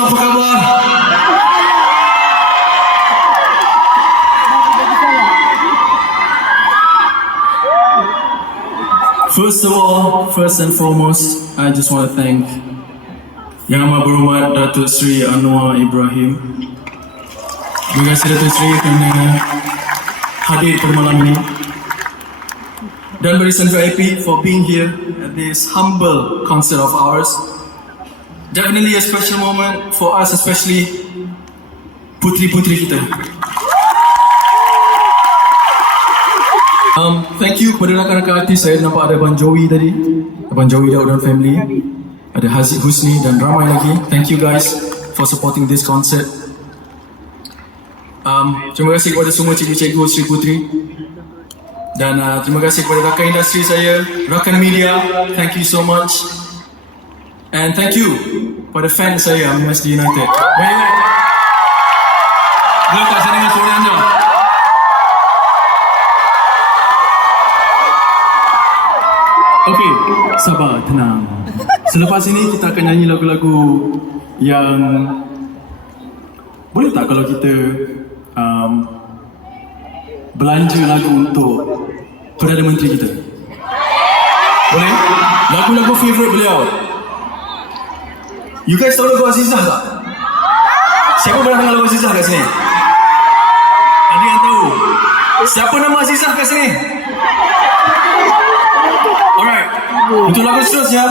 semua, apa khabar? First of all, first and foremost, I just want to thank Yang Amat Berhormat Datuk Seri Anwar Ibrahim. Terima kasih Datuk Seri kerana hadir pada malam ini. Dan Barisan VIP for being here at this humble concert of ours. Definitely a special moment for us, especially putri-putri kita. Thank you kepada rakan-rakan artis. Saya nampak ada Abang Joey tadi, Abang Joey Daud dan family, ada Haziq Husni dan ramai lagi. Thank you guys for supporting this concert. Terima kasih kepada semua cikgu-cikgu Sri Putri. Dan terima kasih kepada rakan industri saya, rakan media. Thank you so much. And thank you kepada fans saya, MSD United. Baik. Belum tak saya dengar suara anda. Okey, sabar, tenang. Selepas ini kita akan nyanyi lagu-lagu yang... Boleh tak kalau kita belanja lagu untuk Perdana Menteri kita? Boleh? Lagu-lagu favourite beliau. You guys tahu lagu Azizah tak? Siapa pernah dengar lagu Azizah kat sini? Ada yang tahu? Siapa nama Azizah kat sini? Alright, untuk lagu seterusnya